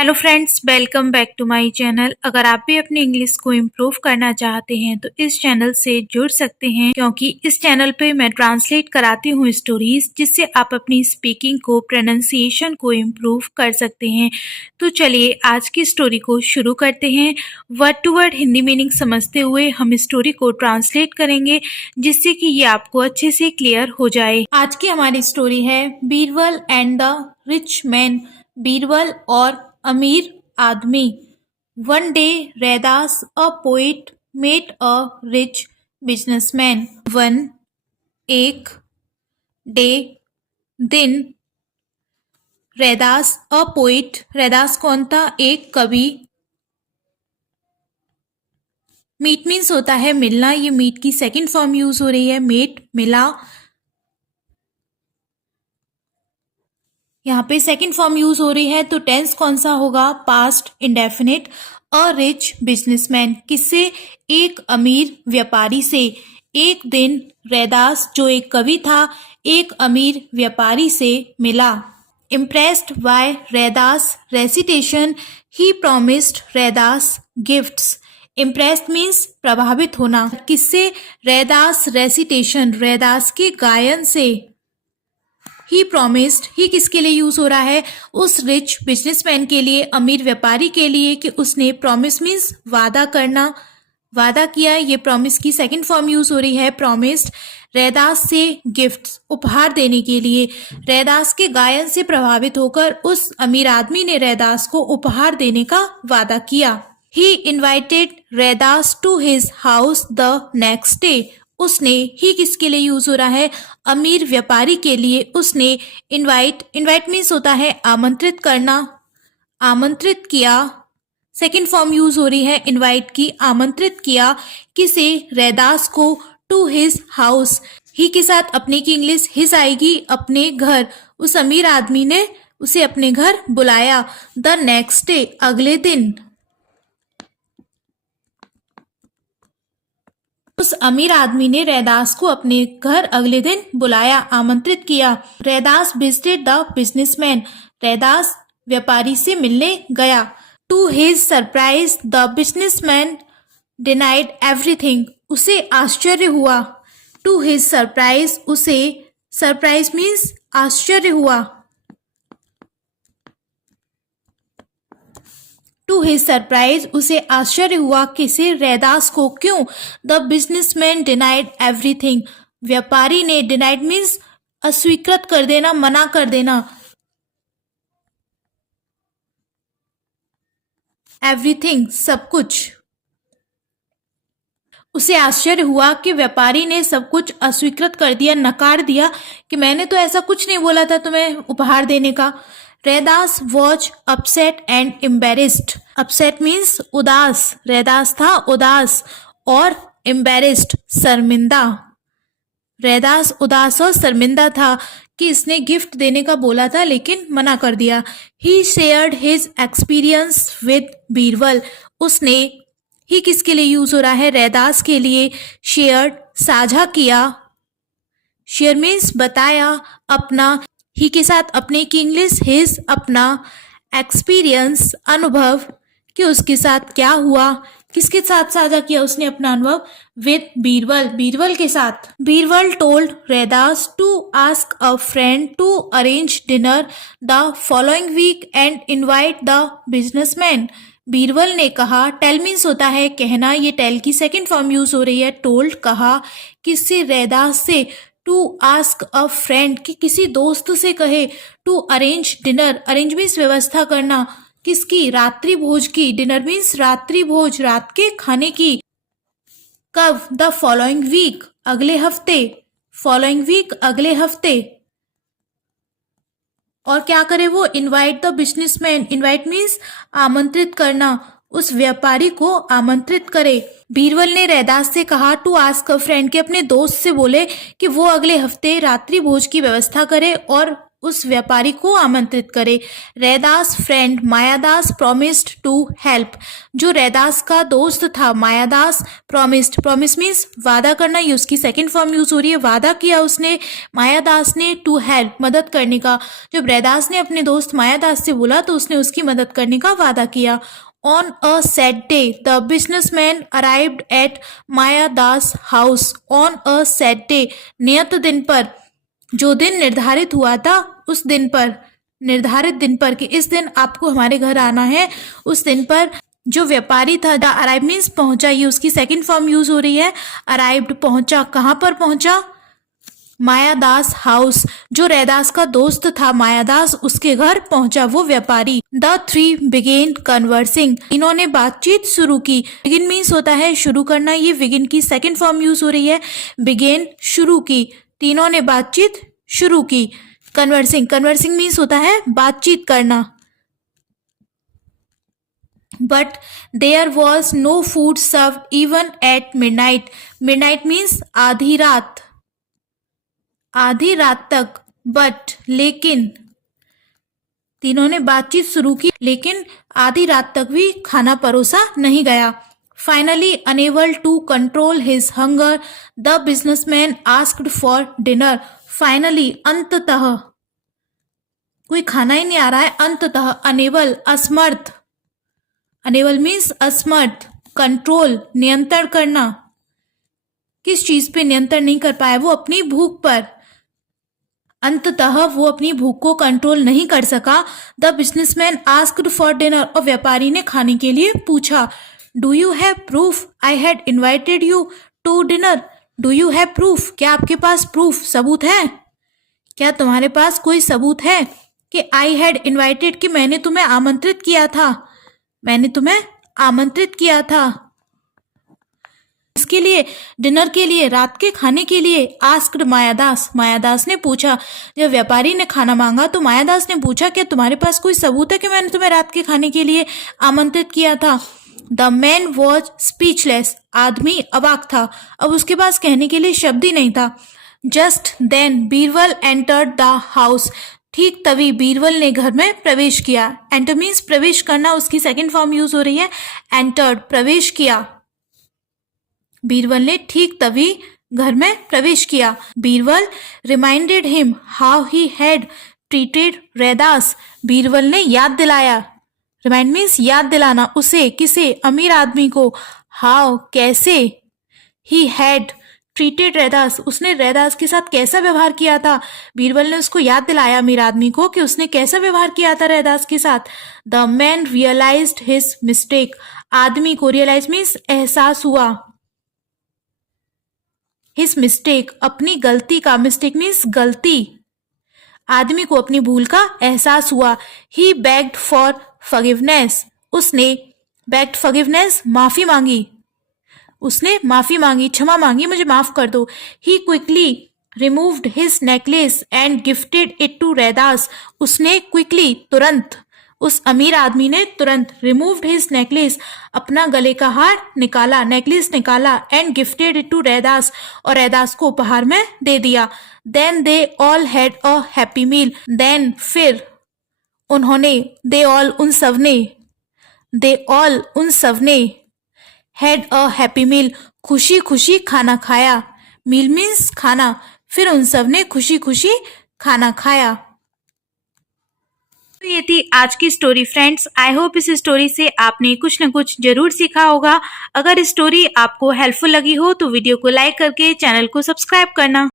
Hello friends, welcome back to my channel. अगर आप भी अपनी इंग्लिश को इम्प्रूव करना चाहते हैं तो इस चैनल से जुड़ सकते हैं, क्योंकि इस चैनल पे मैं ट्रांसलेट कराती हूँ स्टोरीज, जिससे आप अपनी स्पीकिंग को, प्रोनाउंसिएशन को इम्प्रूव कर सकते हैं। तो चलिए आज की स्टोरी को शुरू करते हैं। Word to word Hindi meaning समझते हुए हम स्टोरी को ट्रांसलेट करेंगे, जिससे कि ये आपको अच्छे से क्लियर हो जाए। आज की हमारी स्टोरी है Birbal and the rich man. Birbal और अमीर आदमी। One day Raidas a poet met a rich businessman. एक डे दिन रैदास अ पोइट, रैदास कौन था? एक कवि। मीट मीन्स होता है मिलना, ये मीट की सेकंड फॉर्म यूज हो रही है, मेट मिला। यहाँ पे सेकंड फॉर्म यूज हो रही है तो टेंस कौन सा होगा? Past indefinite. अ रिच बिजनेसमैन, किससे? एक अमीर व्यापारी से। एक दिन रैदास जो एक कवि था एक अमीर व्यापारी से मिला। Impressed by Raidas recitation he promised Raidas gifts. Impressed means प्रभावित होना। किससे? रैदास रेसिटेशन, रैदास के गायन से। ही प्रोमिस्ड, ही किसके लिए यूज हो रहा है? उस रिच बिजनेसमैन के लिए, अमीर व्यापारी के लिए, कि उसने प्रॉमिस मीन्स वादा करना, वादा किया। ये प्रॉमिस की सेकंड फॉर्म यूज हो रही है, प्रॉमिस्ड। रैदास से गिफ्ट्स, उपहार देने के लिए। रैदास के गायन से प्रभावित होकर उस अमीर आदमी ने रैदास को उपहार देने का वादा किया। He invited Raidas to his house the next day. उसने, ही किसके लिए यूज हो रहा है? अमीर व्यापारी के लिए। उसने इनवाइट, इनवाइट मीन्स होता है आमंत्रित करना, आमंत्रित किया। सेकंड फॉर्म यूज हो रही है इनवाइट की, आमंत्रित किया। किसे? रैदास को। टू हिज हाउस, ही के साथ अपने की इंग्लिश हिज आएगी, अपने घर। उस अमीर आदमी ने उसे अपने घर बुलाया। द नेक्स्ट डे, अगले दिन। उस अमीर आदमी ने रैदास को अपने घर अगले दिन बुलाया, आमंत्रित किया। Raidas visited the businessman, Raidas व्यापारी से मिलने गया। To his surprise the businessman denied everything, उसे आश्चर्य हुआ। टू हिज सरप्राइज, उसे, सरप्राइज मीन्स आश्चर्य हुआ। टू हिज सरप्राइज, उसे आश्चर्य हुआ। किसे? रैदास को। क्यों? द बिजनेसमैन डिनाइड एवरीथिंग, व्यापारी ने, डिनाइड मीन्स अस्वीकृत कर देना, मना कर देना। एवरीथिंग, सब कुछ। उसे आश्चर्य हुआ कि व्यापारी ने सब कुछ अस्वीकृत कर दिया, नकार दिया, कि मैंने तो ऐसा कुछ नहीं बोला था तुम्हें उपहार देने का। Raidas was upset and embarrassed. Upset means उदास, रैदास था उदास, और एम्बेरेस्ड, शर्मिंदा। रैदास उदास और शर्मिंदा था कि इसने गिफ्ट देने का बोला था लेकिन मना कर दिया। He shared his experience with Birbal, उसने, ही किसके लिए यूज हो रहा है? रैदास के लिए। शेयर्ड, साझा किया। शेयर मीन्स बताया, अपना। ही के साथ अपने की इंग्लिश हिज, अपना। एक्सपीरियंस, अनुभव, कि उसके साथ क्या हुआ। किसके साथ साझा किया उसने अपना अनुभव? विद बीरबल, बीरबल के साथ। Birbal told Raidas to ask a friend to arrange dinner the following week and invite the businessman. Birbal ने कहा, टेल मीन्स होता है कहना, ये टेल की सेकंड फॉर्म यूज हो रही है। टोल्ड, कहा। किससे? रैदास से। टू आस्क अ फ्रेंड, कि किसी दोस्त से कहे। To arrange dinner, arrange means व्यवस्था करना, किसकी? रात्रि भोज की। डिनर मीन्स रात्रि भोज, रात के खाने की। कब? द फॉलोइंग वीक, अगले हफ्ते। फॉलोइंग वीक, अगले हफ्ते। और क्या करे वो? Invite the businessman, invite means आमंत्रित करना, उस व्यापारी को आमंत्रित करे। बीरबल ने रैदास से कहा टू आस्क अ फ्रेंड, के अपने दोस्त से बोले कि वो अगले हफ्ते रात्रि भोज की व्यवस्था करे और उस व्यापारी को आमंत्रित करे। Raidas friend Mayadas promised to help. जो रैदास का दोस्त था मायादास प्रॉमिस्ड, प्रॉमिस मीन्स वादा करना, ये उसकी सेकंड फॉर्म यूज हो रही है। वादा किया उसने मायादास ने टू हेल्प, मदद करने का। जब रैदास ने अपने दोस्त मायादास से बोला तो उसने उसकी मदद करने का वादा किया। On a sad day, the businessman arrived at Mayadas house. On a sad day, नियत दिन पर, जो दिन निर्धारित हुआ था उस दिन पर, निर्धारित दिन पर कि इस दिन आपको हमारे घर आना है, उस दिन पर जो व्यापारी था, द अराइव मीन्स पहुंचा, ये उसकी सेकंड फॉर्म यूज हो रही है। अराइव्ड पहुंचा, कहाँ पर पहुंचा? मायादास हाउस। जो रैदास का दोस्त था मायादास, उसके घर पहुंचा वो व्यापारी। द थ्री बिगेन कन्वर्सिंग, इन्होंने बातचीत शुरू की। बिगिन मीन्स होता है शुरू करना, ये बिगिन की सेकंड फॉर्म यूज हो रही है। बिगेन शुरू की, तीनों ने बातचीत शुरू की। कन्वर्सिंग, कन्वर्सिंग मीन्स होता है बातचीत करना। But there was no food serve even at midnight. Midnight means आधी रात, आधी रात तक। बट लेकिन, तीनों ने बातचीत शुरू की लेकिन आधी रात तक भी खाना परोसा नहीं गया। Finally unable to control his hunger, the businessman asked for dinner. Finally, अंततः, कोई खाना ही नहीं आ रहा है, अंततः। अनेबल, असमर्थ, अनेबल मीन्स असमर्थ। कंट्रोल, नियंत्रण करना। किस चीज पे नियंत्रण नहीं कर पाया? वो अपनी भूख पर। अंततः वो अपनी भूख को कंट्रोल नहीं कर सका। The businessman asked for dinner, और व्यापारी ने खाने के लिए पूछा। Do you have proof I had invited you to dinner. Do you have proof, क्या आपके पास प्रूफ, सबूत है? क्या तुम्हारे पास कोई सबूत है कि आई हैड इन्वाइटेड, कि मैंने तुम्हें आमंत्रित किया था, मैंने तुम्हें आमंत्रित किया था। इसके लिए, डिनर के लिए, रात के खाने के लिए। आस्क्ड मायादास, मायादास ने पूछा। जब व्यापारी ने खाना मांगा तो मायादास ने पूछा क्या तुम्हारे पास कोई सबूत है कि मैंने तुम्हें रात के खाने के लिए आमंत्रित किया था? द मैन वॉज स्पीचलेस, आदमी अवाक था, अब उसके पास कहने के लिए शब्द ही नहीं था। Just then Birbal entered the house, ठीक तभी बीरबल ने घर में प्रवेश किया। एंटर मीन्स प्रवेश करना, उसकी सेकंड फॉर्म यूज हो रही है। एंटर्ड, प्रवेश किया। बीरबल ने ठीक तभी घर में प्रवेश किया। Birbal reminded him how he had treated Raidas, Birbal ने याद दिलाया। रिमाइंड मीन्स याद दिलाना, उसे, किसे? अमीर आदमी को। हाउ, कैसे? ही हैड ट्रीटेड रैदास, उसने रैदास के साथ कैसा व्यवहार किया था। बीरबल ने उसको याद दिलाया, अमीर आदमी को, कि उसने कैसा व्यवहार किया था रैदास के साथ। The man realised his mistake, आदमी को, रियलाइज मीन्स एहसास हुआ। हिज मिस्टेक, अपनी गलती का, मिस्टेक मीन्स गलती, आदमी को अपनी भूल का एहसास हुआ। ही बेग्ड फॉर फॉरगिवनेस, उसने बेग्ड फॉरगिवनेस, माफी मांगी, उसने माफी मांगी, क्षमा मांगी, मुझे माफ कर दो। He quickly removed his necklace and gifted it to Raidas, उसने क्विकली, तुरंत, उस अमीर आदमी ने तुरंत रिमूव्ड हिज नेकलेस, अपना गले का हार निकाला, नेकलेस निकाला, and gifted it to Raidas, और रैदास को उपहार में दे दिया। Then they all had a happy meal, then, फिर, उन्होंने, दे ऑल, उन सबने, दे ऑल, उन सबने, हैड अ हैप्पी मील, खुशी खुशी खाना खाया। मील मीन्स खाना, फिर उन सबने खुशी खुशी खाना खाया। तो ये थी आज की स्टोरी फ्रेंड्स। आई होप इस स्टोरी से आपने कुछ न कुछ जरूर सीखा होगा। अगर स्टोरी आपको हेल्पफुल लगी हो तो वीडियो को लाइक करके चैनल को सब्सक्राइब करना।